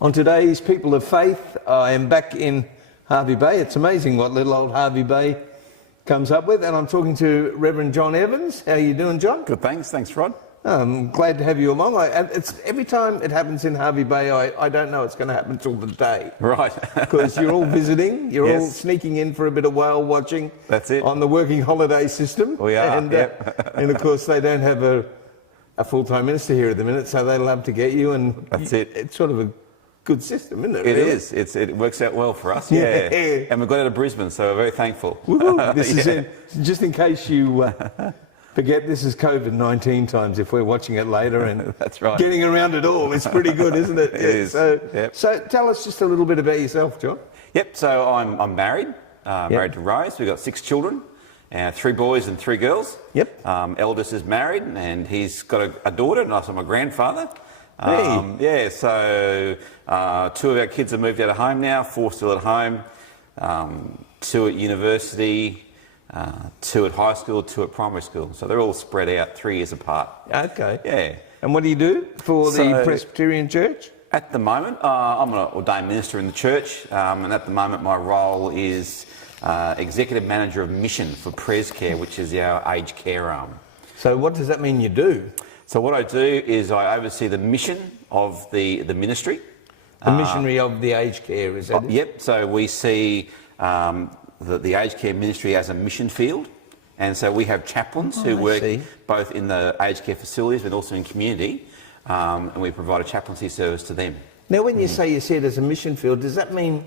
On today's People of Faith, I am back in Hervey Bay. It's amazing what little old Hervey Bay comes up with, and I'm talking to Reverend John Evans. How are you doing, John? Good, thanks. Thanks, Rod. I'm glad to have you along. Every time it happens in Hervey Bay, I don't know it's going to happen until the day. Right. Because you're all visiting, you're all sneaking in for a bit of whale watching. That's it. On the working holiday system. We are, and of course, they don't have a full-time minister here at the minute, so they love to get you, and that's it. It's sort of a good system, isn't it? It really? is. It works out well for us. Yeah. And we've got out of Brisbane, so we're very thankful. This is it. Just in case you forget, this is COVID-19 times. If we're watching it later, and that's right. Getting around it all, it's pretty good, isn't it? It is. So tell us just a little bit about yourself, John. Yep. So I'm married. Married to Rose. We've got 6 children. 3 boys and 3 girls. Yep. Eldest is married, and he's got a daughter, and I'm a grandfather. Hey. So 2 of our kids have moved out of home now, 4 still at home, 2 at university, 2 at high school, 2 at primary school. So they're all spread out 3 years apart. Okay. Yeah. And what do you do for the Presbyterian Church? At the moment, I'm an ordained minister in the church, and at the moment my role is Executive Manager of Mission for Pres Care, which is our aged care arm. So what does that mean you do? So what I do is I oversee the mission of the ministry. The missionary of the aged care, is that it? Yep, so we see the aged care ministry as a mission field. And so we have chaplains who work both in the aged care facilities but also in community, and we provide a chaplaincy service to them. Now when you say you see it as a mission field, does that mean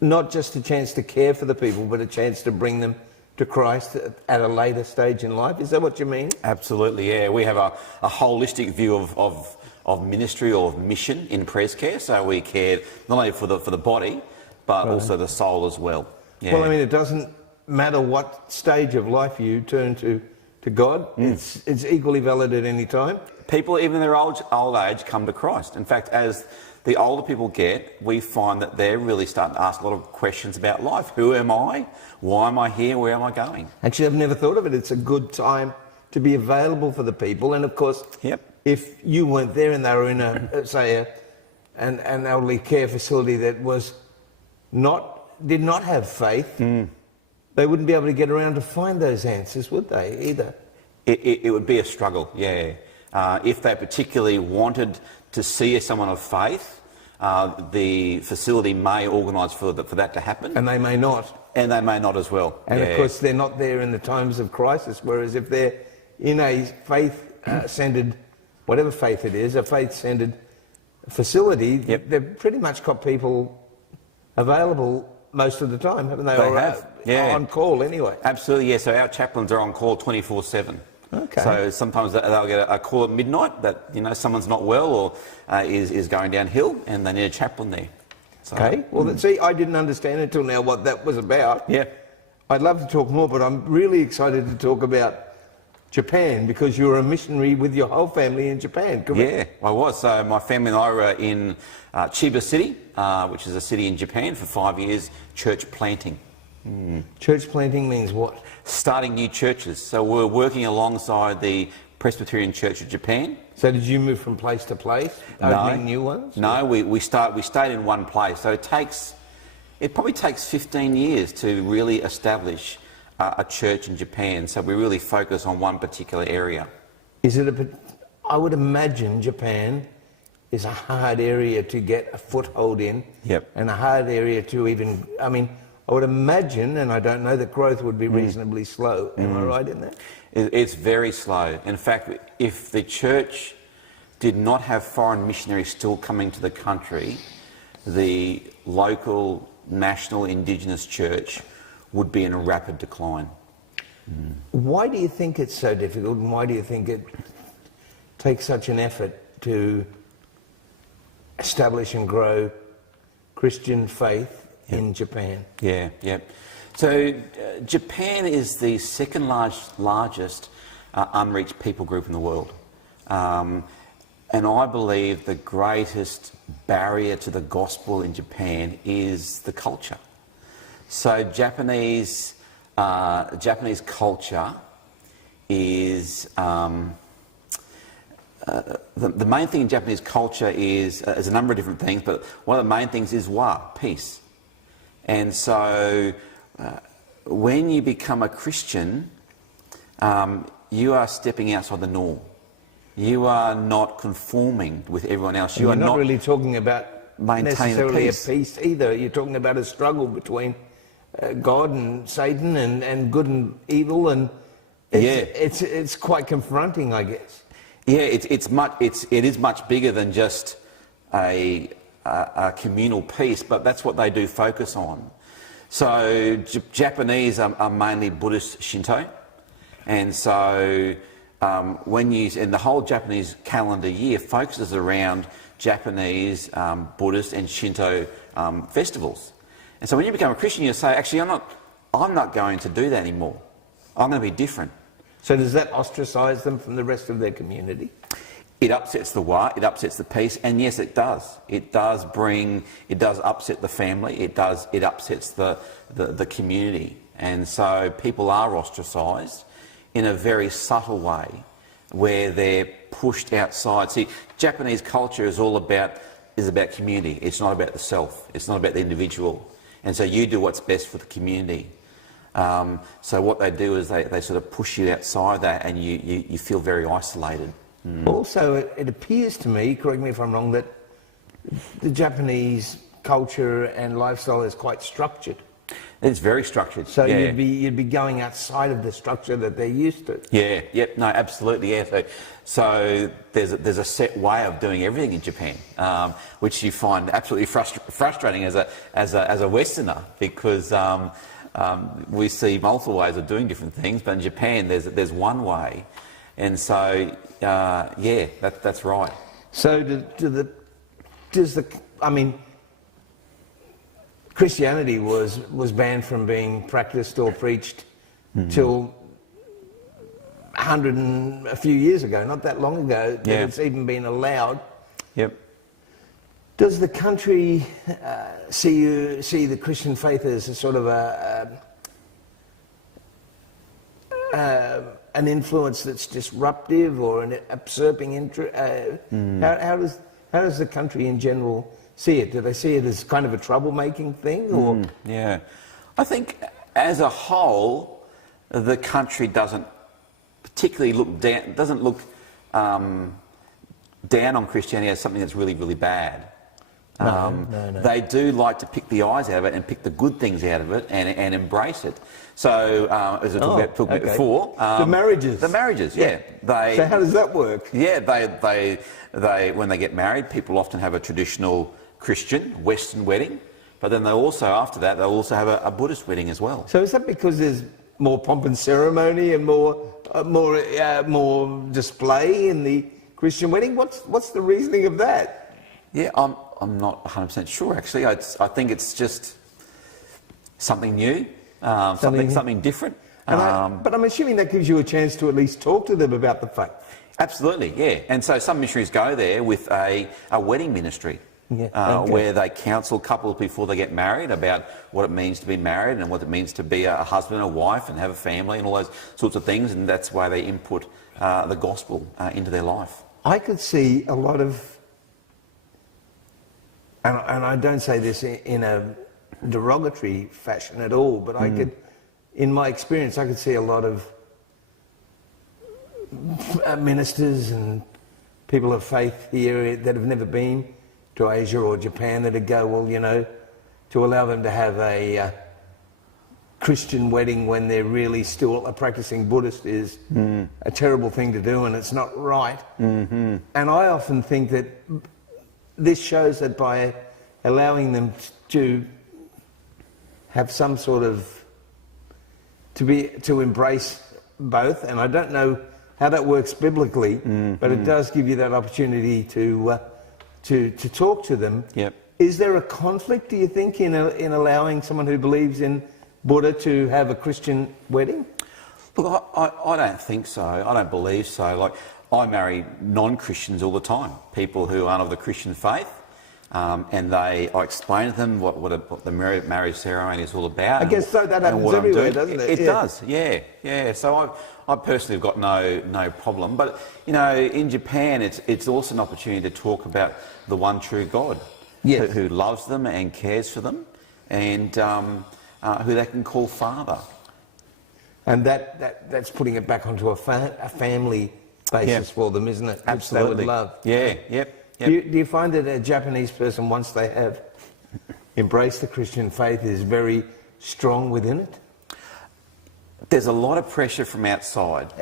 not just a chance to care for the people, but a chance to bring them to Christ at a later stage in life? Is that what you mean? Absolutely, yeah. We have a holistic view of ministry or of mission in Pres Care. So we care not only for the body, but also the soul as well. Yeah. Well, I mean, it doesn't matter what stage of life you turn to God. It's equally valid at any time. People, even in their old age, come to Christ. In fact, as the older people get, we find that they're really starting to ask a lot of questions about life. Who am I? Why am I here? Where am I going? Actually, I've never thought of it. It's a good time to be available for the people. And of course, if you weren't there and they were in an elderly care facility that did not have faith, they wouldn't be able to get around to find those answers, would they, either? It would be a struggle, yeah. If they particularly wanted to see someone of faith, the facility may organise for that to happen. And they may not. And they may not as well. And of course, they're not there in the times of crisis, whereas if they're in a faith-centred, whatever faith it is, a faith-centred facility, they've pretty much got people available most of the time, haven't they? They have, on call anyway. Absolutely, yeah. So our chaplains are on call 24/7. Okay. So sometimes they'll get a call at midnight that someone's not well or is going downhill, and they need a chaplain there. So, okay. Well, see, I didn't understand until now what that was about. Yeah. I'd love to talk more, but I'm really excited to talk about Japan, because you were a missionary with your whole family in Japan, correct? Yeah, I was. So my family and I were in Chiba City, which is a city in Japan, for 5 years, church planting. Church planting means what? Starting new churches. So we're working alongside the Presbyterian Church of Japan. So did you move from place to place, opening new ones? No, we stayed in one place. So it probably takes 15 years to really establish a church in Japan. So we really focus on one particular area. I would imagine Japan is a hard area to get a foothold in. Yep. And a hard area to even, I would imagine, and I don't know, that growth would be reasonably slow. Am I right in that? It's very slow. In fact, if the church did not have foreign missionaries still coming to the country, the local, national, indigenous church would be in a rapid decline. Why do you think it's so difficult, and why do you think it takes such an effort to establish and grow Christian faith in Japan? Yeah. So Japan is the second largest unreached people group in the world. And I believe the greatest barrier to the gospel in Japan is the culture. So Japanese culture is the main thing in Japanese culture is a number of different things, but one of the main things is peace. And so when you become a Christian, you are stepping outside the norm. You are not conforming with everyone else. You're not really talking about necessarily peace. a peace either. You're talking about a struggle between God and Satan and good and evil, and it's quite confronting, I guess. Yeah, it is much bigger than just a communal peace, but that's what they do focus on. So Japanese are mainly Buddhist Shinto, and so and the whole Japanese calendar year focuses around Japanese, Buddhist and Shinto festivals. And so when you become a Christian, you say, actually, I'm not going to do that anymore. I'm going to be different. So does that ostracise them from the rest of their community? It upsets the it upsets the peace, and yes, it does. It does upset the family. It upsets the community, and so people are ostracised in a very subtle way, where they're pushed outside. See, Japanese culture is about community. It's not about the self. It's not about the individual, and so you do what's best for the community. So what they do is they sort of push you outside that, and you feel very isolated. Also, it appears to me, correct me if I'm wrong, that the Japanese culture and lifestyle is quite structured. It's very structured. So you'd be going outside of the structure that they're used to. Yeah. Yep. No, absolutely. Yeah. So there's a set way of doing everything in Japan, which you find absolutely frustrating as a Westerner, because we see multiple ways of doing different things, but in Japan there's one way, and so that's right. So Christianity was banned from being practiced or preached till 100 and a few years ago, not that long ago, that it's even been allowed. Yep. Does the country see the Christian faith as a sort of an influence that's disruptive or an usurping interest? How does the country in general see it? Do they see it as kind of a troublemaking thing, or? Yeah, I think as a whole, the country doesn't particularly look down. Doesn't look down on Christianity as something that's really, really bad. No. They do like to pick the eyes out of it and pick the good things out of it and embrace it. So, as I talked about before, the marriages. The marriages, yeah. So how does that work? Yeah, they when they get married, people often have a traditional Christian Western wedding, but then they'll also have a Buddhist wedding as well. So is that because there's more pomp and ceremony and more display in the Christian wedding? What's the reasoning of that? Yeah, I'm not 100% sure actually. I think it's just something new, something different. But I'm assuming that gives you a chance to at least talk to them about the faith. Absolutely, yeah. And so some missionaries go there with a wedding ministry. Where they counsel couples before they get married about what it means to be married and what it means to be a husband and a wife and have a family and all those sorts of things, and that's why they input the gospel into their life. I could see a lot of, and I don't say this in a derogatory fashion at all, but I could, in my experience, I could see a lot of ministers and people of faith here that have never been to Asia or Japan that'd go, well, to allow them to have a Christian wedding when they're really still a practicing Buddhist is a terrible thing to do, and it's not right. Mm-hmm. And I often think that this shows that by allowing them to have some sort of to embrace both, and I don't know how that works biblically, but it does give you that opportunity to talk to them. Yep. Is there a conflict, do you think, in allowing someone who believes in Buddha to have a Christian wedding? Look, I don't think so. I don't believe so. Like, I marry non-Christians all the time, people who aren't of the Christian faith. and I explain to them what the marriage ceremony is all about. I guess so. That happens everywhere, doesn't it? It does, yeah. So I personally have got no problem. But, you know, in Japan, it's also an opportunity to talk about the one true God, yes, who loves them and cares for them, and who they can call Father. And that's putting it back onto a family basis for them, isn't it? Absolutely. Which they would love. Yeah, yep. Do you find that a Japanese person, once they have embraced the Christian faith, is very strong within it? There's a lot of pressure from outside.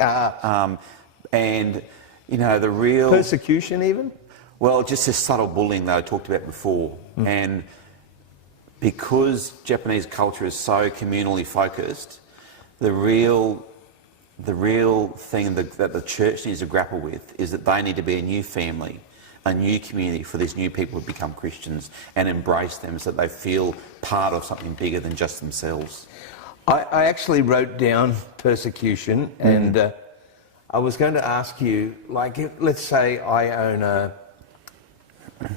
And, you know, the real... Persecution even? Well, just this subtle bullying that I talked about before. And because Japanese culture is so communally focused, the real thing that the church needs to grapple with is that they need to be a new family, a new community for these new people to become Christians and embrace them so that they feel part of something bigger than just themselves. I actually wrote down persecution, and I was going to ask you, like, let's say I own a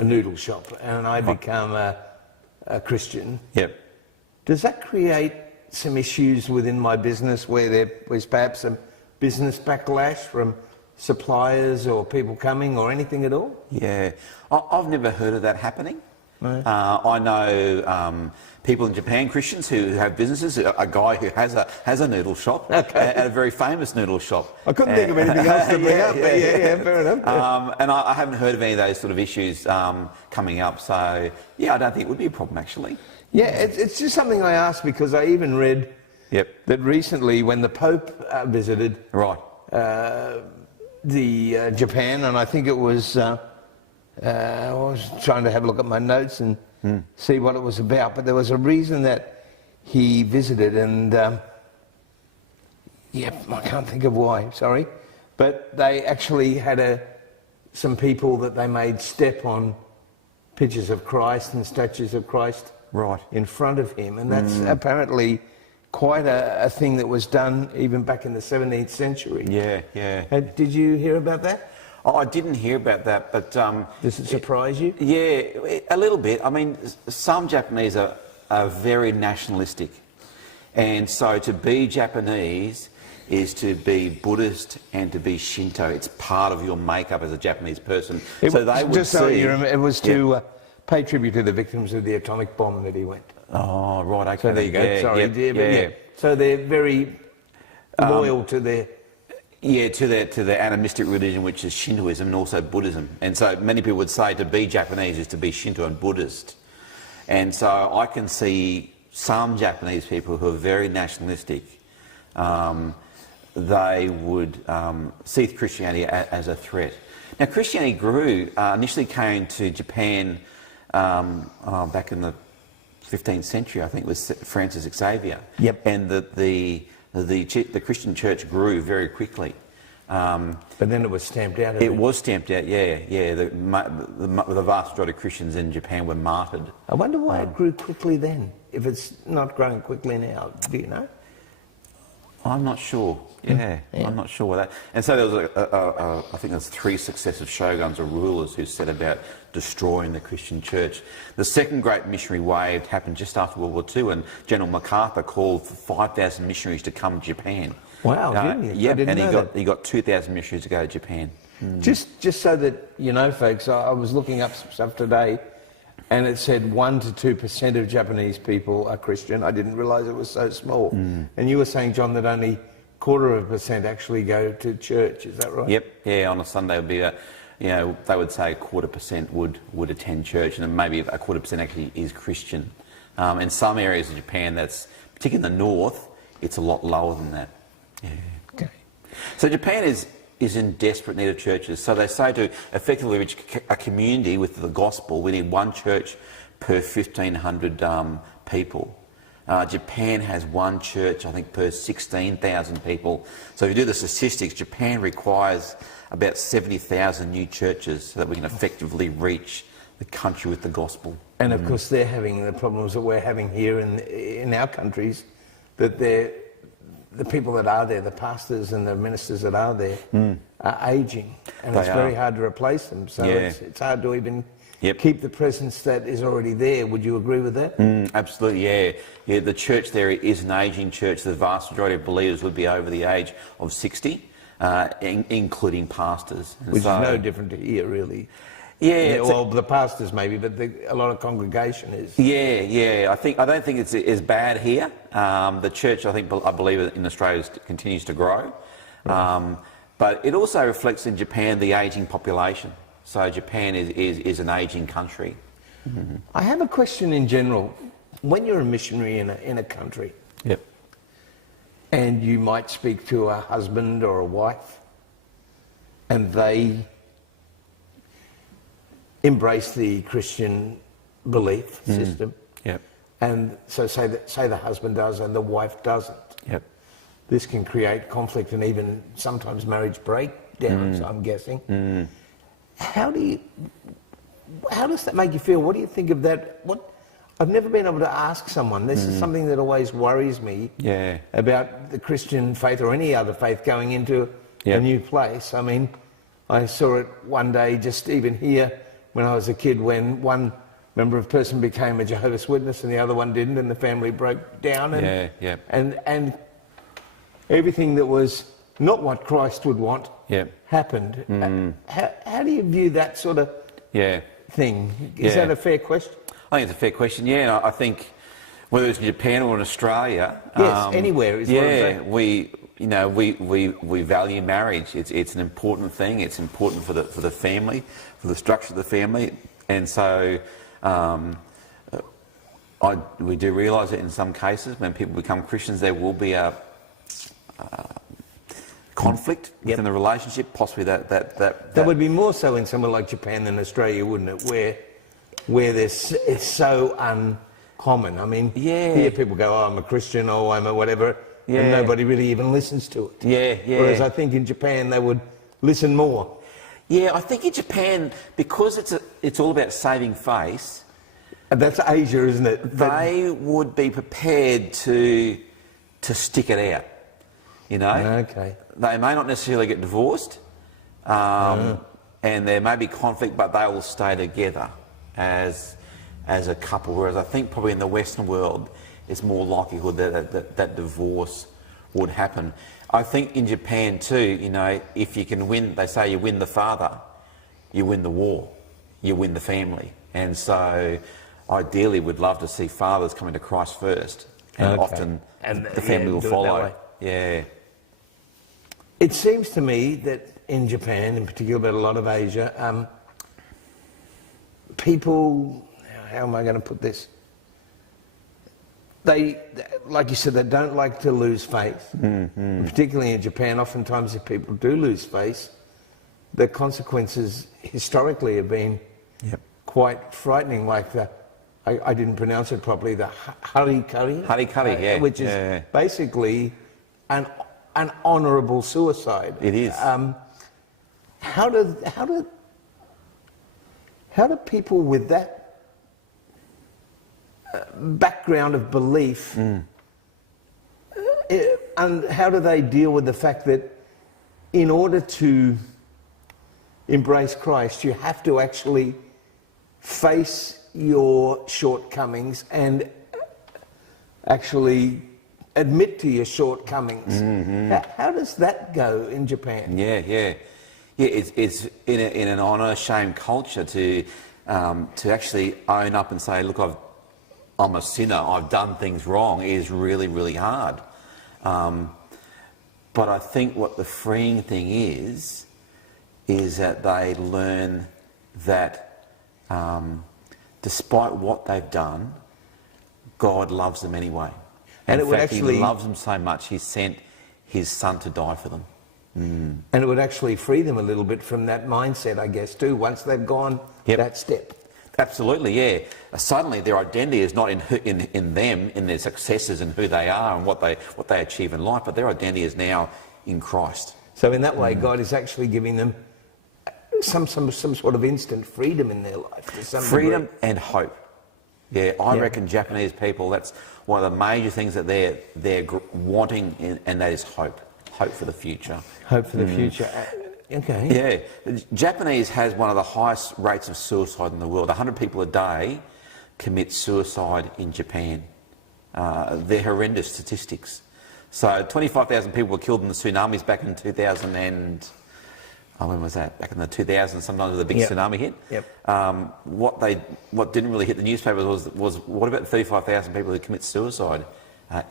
noodle shop and I become a Christian. Yep. Does that create some issues within my business where there was perhaps some business backlash from suppliers or people coming or anything at all? Yeah, I've never heard of that happening. No. I know people in Japan, Christians who have businesses. A guy who has a noodle shop, and a very famous noodle shop. I couldn't think of anything else to bring up, but yeah, fair enough. And I haven't heard of any of those sort of issues coming up. So yeah, I don't think it would be a problem actually. Yeah, it's just something I asked because I even read that recently when the Pope visited the Japan, and I think it was, I was trying to have a look at my notes and see what it was about, but there was a reason that he visited, and I can't think of why, sorry, but they actually had some people that they made step on pictures of Christ and statues of Christ in front of him, and that's apparently quite a thing that was done even back in the 17th century. Yeah. Did you hear about that? Oh, I didn't hear about that, but... Does it surprise you? Yeah, a little bit. I mean, some Japanese are very nationalistic. And so to be Japanese is to be Buddhist and to be Shinto. It's part of your makeup as a Japanese person. It was to pay tribute to the victims of the atomic bomb that he went. Oh, right, okay. So there you go. Yeah, sorry. So they're very loyal to their... Yeah, to their animistic religion, which is Shintoism and also Buddhism. And so many people would say to be Japanese is to be Shinto and Buddhist. And so I can see some Japanese people who are very nationalistic, they would see Christianity as a threat. Now, Christianity grew, initially came to Japan back in the 15th century, I think it was Francis Xavier. Yep. And the Christian church grew very quickly. But then it was stamped out. It was stamped out, yeah. The vast majority of Christians in Japan were martyred. I wonder why it grew quickly then, if it's not growing quickly now. Do you know? I'm not sure. Yeah. I'm not sure that. And so there was I think there's 3 successive shoguns or rulers who set about destroying the Christian church. The second great missionary wave happened just after World War II, and General MacArthur called for 5,000 missionaries to come to Japan. Wow, didn't he? Yeah, and he got 2,000 missionaries to go to Japan. Just so that you know, folks, I was looking up some stuff today, and it said 1 to 2% of Japanese people are Christian. I didn't realise it was so small. And you were saying, John, that only 0.25% actually go to church. Is that right? Yep. Yeah, on a Sunday would be they would say 0.25% would attend church, and then maybe 0.25% actually is Christian. In some areas of Japan, that's particularly in the north, it's a lot lower than that. Yeah. Okay. So Japan is in desperate need of churches. So they say to effectively reach a community with the gospel, we need 1 church per 1,500 people. Japan has 1 church, I think, per 16,000 people. So if you do the statistics, Japan requires about 70,000 new churches so that we can effectively reach the country with the gospel. And of course, they're having the problems that we're having here in our countries, that the people that are there, the pastors and the ministers that are there, are ageing, and They it's very are. hard to replace them. So Yeah. it's hard to even Yep. keep the presence that is already there. Would you agree with that? Absolutely, yeah. Yeah, the church there is an ageing church. The vast majority of believers would be over the age of 60, including pastors. And Which so- is no different to here, really. Yeah, Yeah, it's well, the pastors maybe, but a lot of congregation is. yeah. I don't think it's as bad here. The church, I believe in Australia continues to grow, but it also reflects in Japan the ageing population. So Japan is an ageing country. I have a question in general. When you're a missionary in a country, Yep. and you might speak to a husband or a wife, and they embrace the Christian belief system, Yep. and so say the husband does and the wife doesn't. Yep. This can create conflict and even sometimes marriage breakdowns, I'm guessing. How does that make you feel? What do you think of that? I've never been able to ask someone. This is something that always worries me Yeah. about the Christian faith or any other faith going into a Yep. new place. I mean, I saw it one day just even here when I was a kid, when one member of person became a Jehovah's Witness and the other one didn't, and the family broke down. And everything that was not what Christ would want happened. How do you view that sort of thing? Is that a fair question? I think it's a fair question. Yeah, and I think whether it's in Japan or in Australia, Yes, anywhere is what I'm saying. we value marriage. It's an important thing. It's important for the family, for the structure of the family, and so we do realise that in some cases when people become Christians, there will be a conflict within the relationship. Possibly that would be more so in somewhere like Japan than Australia, wouldn't it? Where it's so uncommon. I mean, here people go, "Oh, I'm a Christian," or "I'm a whatever," and nobody really even listens to it. Whereas I think in Japan they would listen more. Yeah, I think in Japan, because it's all about saving face. And that's Asia, isn't it? They would be prepared to stick it out. You know. Okay. They may not necessarily get divorced, and there may be conflict, but they will stay together as a couple. Whereas I think probably in the Western world, it's more likelihood that divorce would happen. I think in Japan too, you know, if you can win, they say you win the father, you win the war, you win the family. And so ideally we'd love to see fathers coming to Christ first, and often the family will follow. Yeah. It seems to me that in Japan, in particular, but a lot of Asia, people, how am I going to put this? They, like you said, they don't like to lose faith. Particularly in Japan, oftentimes if people do lose faith, the consequences historically have been quite frightening, like I didn't pronounce it properly, the harikari. Harikari, which is basically an honourable suicide. It is. How do people with that background of belief, and how do they deal with the fact that in order to embrace Christ, you have to actually face your shortcomings and actually admit to your shortcomings? How does that go in Japan? Yeah. It's in an honour shame culture to actually own up and say, look, I'm a sinner, I've done things wrong, is really, really hard. But I think what the freeing thing is that they learn that despite what they've done, God loves them anyway. And in fact, He loves them so much, He sent His Son to die for them. And it would actually free them a little bit from that mindset, I guess, too, once they've gone that step. Absolutely, yeah. Suddenly their identity is not in them, in their successes and who they are and what they achieve in life, but their identity is now in Christ. So in that way, God is actually giving them some sort of instant freedom in their life. To some freedom degree. and hope. Yeah, I reckon Japanese people, that's one of the major things that they're wanting, and that is hope. Hope for the future. Hope for the future. Okay. Yeah. Japanese has one of the highest rates of suicide in the world. 100 people a day commit suicide in Japan. They're horrendous statistics. So 25,000 people were killed in the tsunamis back in 2000 and... Oh, when was that? Back in the 2000s, sometimes with a big tsunami hit. What didn't really hit the newspapers was what about 35,000 people who commit suicide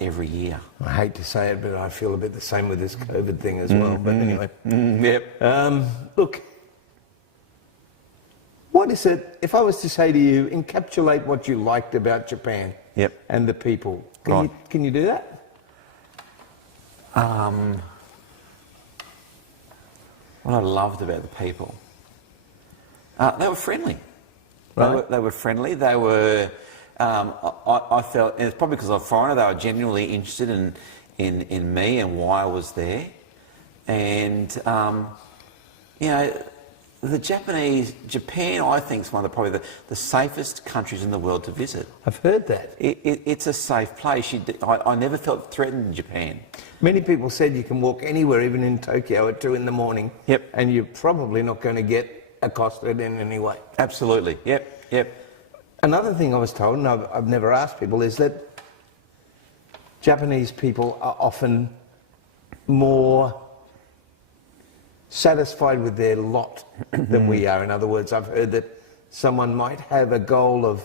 every year? I hate to say it, but I feel a bit the same with this COVID thing as well. But anyway. Look, what is it, if I was to say to you, encapsulate what you liked about Japan and the people, can you do that? What I loved about the people, they were friendly. They were friendly. They were. I felt, and it's probably because I'm a foreigner, they were genuinely interested in me and why I was there. And you know, Japan, I think, is one of probably the safest countries in the world to visit. I've heard that. It's a safe place. I never felt threatened in Japan. Many people said you can walk anywhere, even in Tokyo, at 2 in the morning, and you're probably not going to get accosted in any way. Absolutely. Yep. Another thing I was told, and I've never asked people, is that Japanese people are often more satisfied with their lot than we are. In other words, I've heard that someone might have a goal of,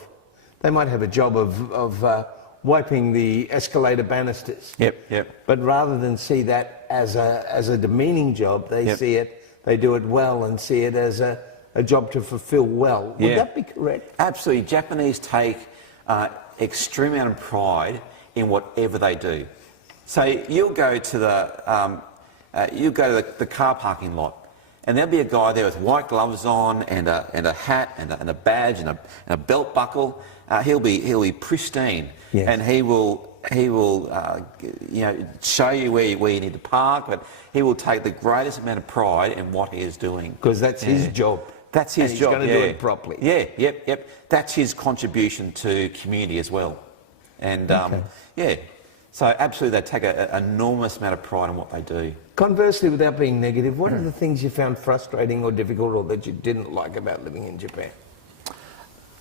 they might have a job of wiping the escalator banisters. But rather than see that as a demeaning job, they see it, they do it well and see it as a job to fulfill well. Would that be correct? Absolutely. Japanese take extreme amount of pride in whatever they do. So you'll go to the car parking lot, and there'll be a guy there with white gloves on and a hat and a badge and a belt buckle. He'll be pristine, and he will show you where you need to park, but he will take the greatest amount of pride in what he is doing. Because that's his job. That's his job. He's going to do it properly. Yep. That's his contribution to community as well. And so absolutely they take an enormous amount of pride in what they do. Conversely, without being negative, what are the things you found frustrating or difficult or that you didn't like about living in Japan?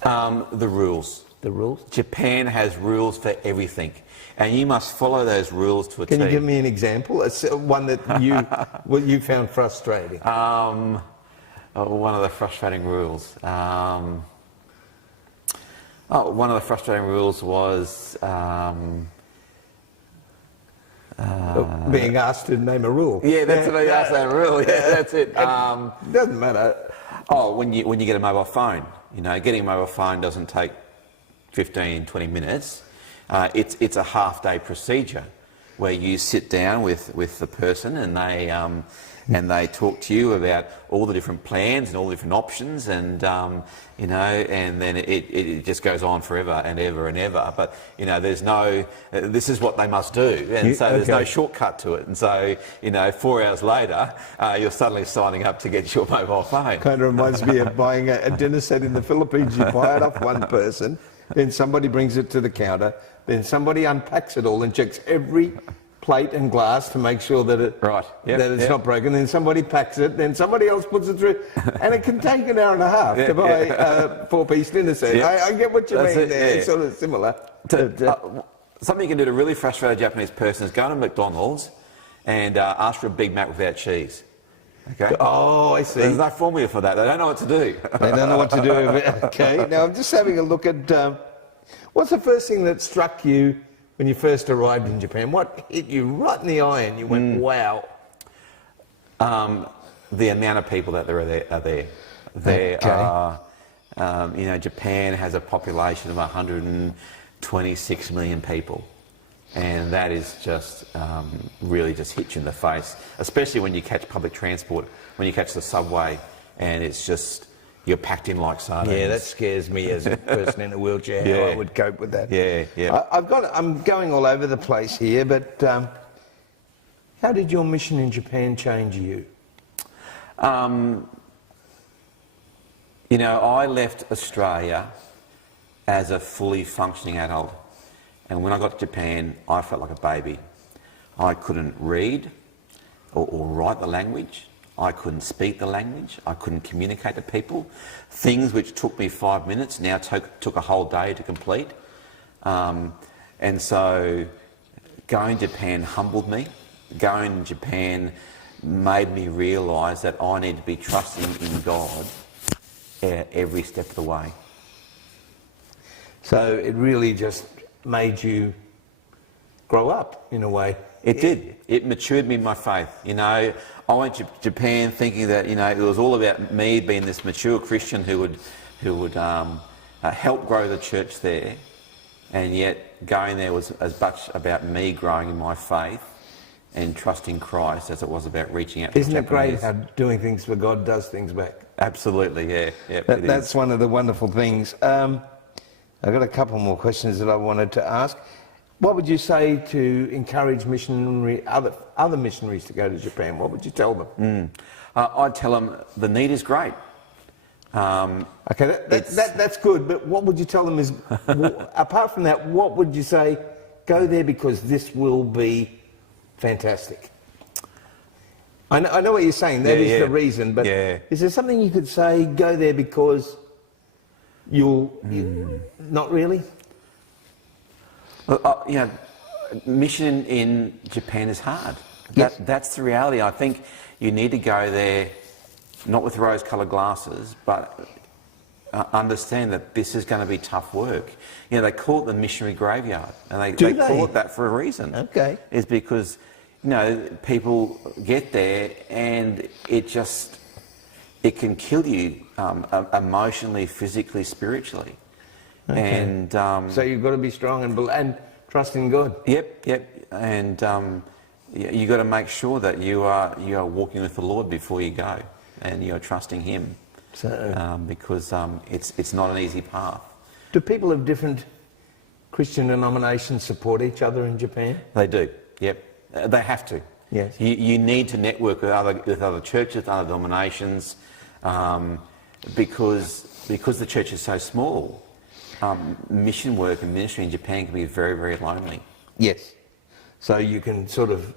The rules. The rules? Japan has rules for everything, and you must follow those rules to a T. Can you give me an example? One that you found frustrating? One of the frustrating rules. One of the frustrating rules was being asked to name a rule. Yeah, that's what I asked. That rule. Yeah, that's it. Doesn't matter. When you get a mobile phone, getting a mobile phone doesn't take 15, 20 minutes. It's a half-day procedure where you sit down with the person and they talk to you about all the different plans and all the different options, and and then it just goes on forever and ever and ever. But there's no, this is what they must do, and so there's no shortcut to it. And so 4 hours later, you're suddenly signing up to get your mobile phone. Kind of reminds me of buying a dinner set in the Philippines. You buy it off one person, then somebody brings it to the counter, then somebody unpacks it all and checks every plate and glass to make sure that it's not broken. Then somebody packs it, then somebody else puts it through, and it can take an hour and a half to buy a 4-piece dinner set. I get what you mean there. It's sort of similar. Something you can do to really frustrate a Japanese person is go to McDonald's and ask for a Big Mac without cheese. Okay. Oh, I see. There's no formula for that. They don't know what to do. They don't know what to do with it. Okay. Now I'm just having a look at what's the first thing that struck you when you first arrived in Japan? What hit you right in the eye and you went, wow? The amount of people that are there. There are, Japan has a population of 126 million people. And that is just really just hits you in the face, especially when you catch public transport, when you catch the subway, and it's just, you're packed in like sardines. Yeah, that scares me as a person in a wheelchair, how I would cope with that. Yeah. I'm going all over the place here, but how did your mission in Japan change you? I left Australia as a fully functioning adult. And when I got to Japan, I felt like a baby. I couldn't read or write the language. I couldn't speak the language. I couldn't communicate to people. Things which took me 5 minutes now took a whole day to complete. And so going to Japan humbled me. Going to Japan made me realise that I need to be trusting in God every step of the way. So it really just made you grow up in a way. It did. It matured me in my faith. You know, I went to Japan thinking that, you know, it was all about me being this mature Christian who would help grow the church there, and yet going there was as much about me growing in my faith and trusting Christ as it was about reaching out to Isn't it great Japanese. how doing things for God does things back? Absolutely, yeah. That's one of the wonderful things. I've got a couple more questions that I wanted to ask. What would you say to encourage other missionaries to go to Japan? What would you tell them? I'd tell them the need is great. Okay, that's good, but what would you tell them is, apart from that, what would you say, go there because this will be fantastic? I know what you're saying, that is the reason, but is there something you could say, go there because not really? You know, mission in Japan is hard. Yes. That's the reality. I think you need to go there, not with rose-coloured glasses, but understand that this is going to be tough work. You know, they call it the missionary graveyard, and they call it that for a reason. Okay. Is because, you know, people get there and it can kill you emotionally, physically, spiritually. Okay. And so you've got to be strong and trust in God. Yep. And you got to make sure that you are walking with the Lord before you go, and you are trusting Him. So, because it's not an easy path. do people of different Christian denominations support each other in Japan? They do. Yep. They have to. Yes. You need to network with other churches, other denominations, because the church is so small. Mission work and ministry in Japan can be very, very lonely. Yes. So you can sort of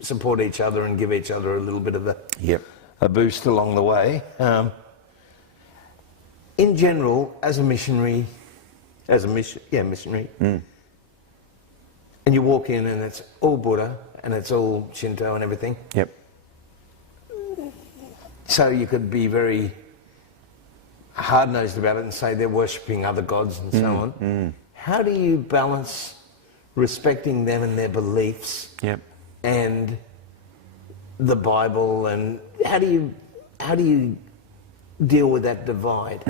support each other and give each other a little bit of a boost along the way. In general, as a missionary, missionary, and you walk in and it's all Buddha and it's all Shinto and everything. Yep. So you could be very hard-nosed about it and say they're worshipping other gods and so on. How do you balance respecting them and their beliefs and the Bible, and how do you deal with that divide?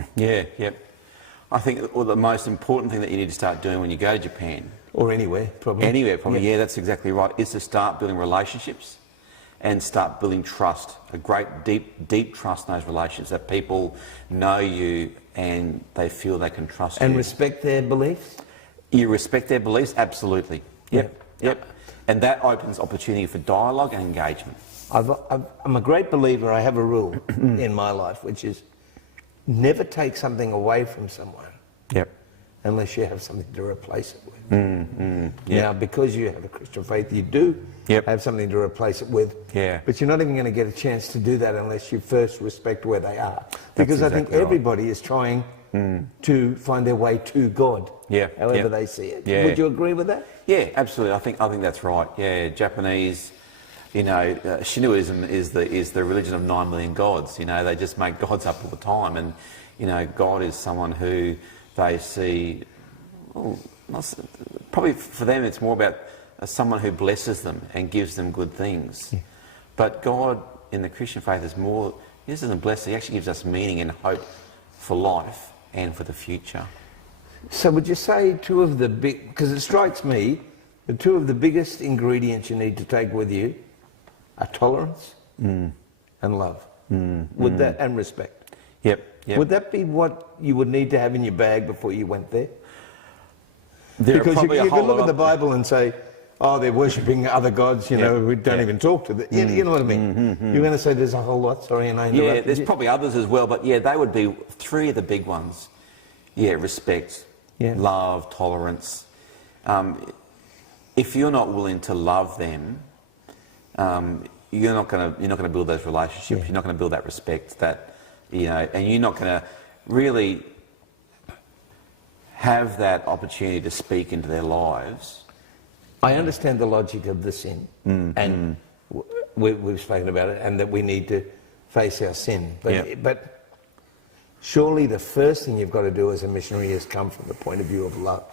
I think the most important thing that you need to start doing when you go to Japan, Or anywhere, probably. yeah, that's exactly right, is to start building relationships and start building trust, a great deep trust in those relationships, that people know you and they feel they can trust you. And respect their beliefs? You respect their beliefs? Absolutely. Yep. And that opens opportunity for dialogue and engagement. I'm a great believer. I have a rule in my life, which is never take something away from someone unless you have something to replace it with. Now, because you have a Christian faith, you do have something to replace it with. But you're not even going to get a chance to do that unless you first respect where they are. Because I think everybody is trying to find their way to God, however they see it. Would you agree with that? Yeah, absolutely. I think that's right. Yeah, Japanese, Shintoism is the religion of 9 million gods. You know, they just make gods up all the time, and God is someone who they see. Probably for them, it's more about someone who blesses them and gives them good things. But God in the Christian faith is more. He doesn't bless. He actually gives us meaning and hope for life and for the future. So would you say two of the big, because it strikes me, the two of the biggest ingredients you need to take with you are tolerance and love. Would that, and respect. Yep. Would that be what you would need to have in your bag before you went there? Because you can look at the Bible and say, oh, they're worshipping other gods, we don't even talk to them. You know what I mean? You're going to say there's a whole lot, sorry, and I interrupted you. There's probably others as well, but they would be 3 of the big ones. Respect, love, tolerance. If you're not willing to love them, you're not going to build those relationships. Yeah. You're not going to build that respect, and you're not going to really have that opportunity to speak into their lives. I understand the logic of the sin, and we've spoken about it, and that we need to face our sin. But surely the first thing you've got to do as a missionary is come from the point of view of love.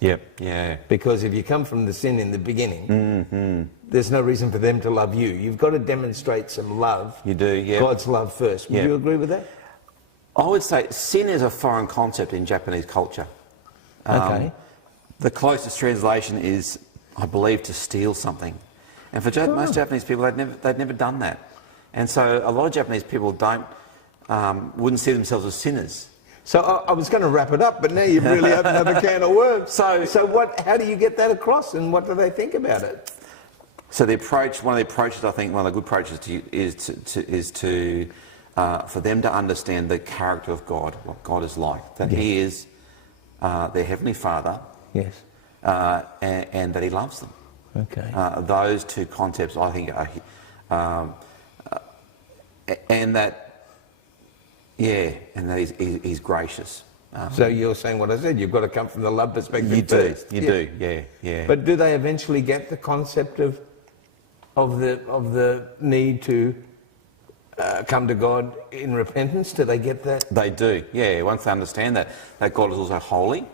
Yeah. Because if you come from the sin in the beginning, there's no reason for them to love you. You've got to demonstrate some love. You do, yeah. God's love first. Would you agree with that? I would say sin is a foreign concept in Japanese culture. Okay. The closest translation is, I believe, to steal something. And for most Japanese people, they'd never done that. And so a lot of Japanese people wouldn't see themselves as sinners. So I was going to wrap it up, but now you've really opened up a can of worms. So how do you get that across, and what do they think about it? So one of the approaches, I think, one of the good approaches is for them to understand the character of God, what God is like, that He is their Heavenly Father, yes, and that He loves them. Okay. Those two concepts, I think, and that He's gracious. So you're saying what I said, you've got to come from the love perspective first. You do, yeah. But do they eventually get the concept of the need to come to God in repentance? Do they get that? They do, yeah. Once they understand that God is also holy,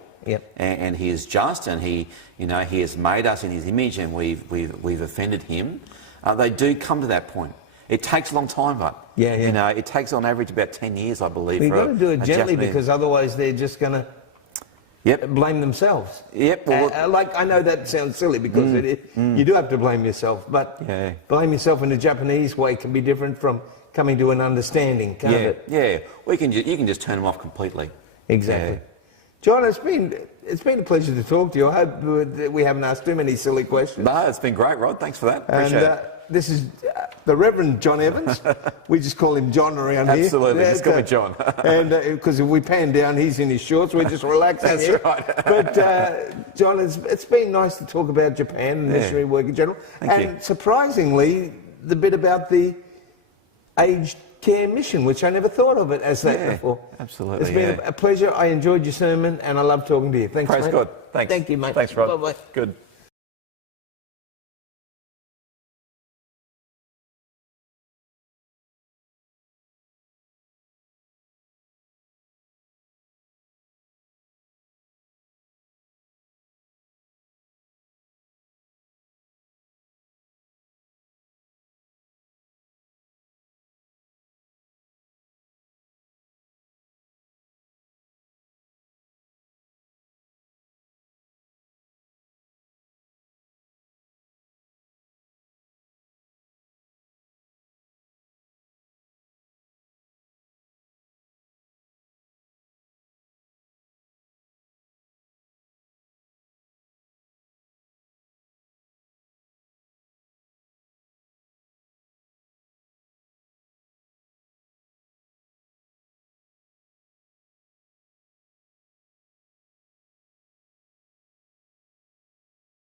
and He is just, and He has made us in His image, and we've offended Him, they do come to that point. It takes a long time, but it takes on average about 10 years, I believe. You've got to do it gently, because otherwise they're just going to blame themselves. Well, I know that sounds silly, because you do have to blame yourself, but blame yourself in a Japanese way can be different from coming to an understanding, can't it? Yeah. You can just turn them off completely. Exactly. Yeah. John, it's been a pleasure to talk to you. I hope we haven't asked too many silly questions. No, it's been great, Rod. Thanks for that. Appreciate it. This is the Reverend John Evans. We just call him John around here. Absolutely, just call me John. And because if we pan down, he's in his shorts. We're just relaxing. That's here. right. But John, it's been nice to talk about Japan and missionary work in general. Thank you. Surprisingly, the bit about the aged care mission, which I never thought of it as that before. Absolutely. It's been a pleasure. I enjoyed your sermon, and I love talking to you. Thanks, Praise mate. God. Thanks. Thank you, mate. Thanks, Rod. Bye-bye. Good.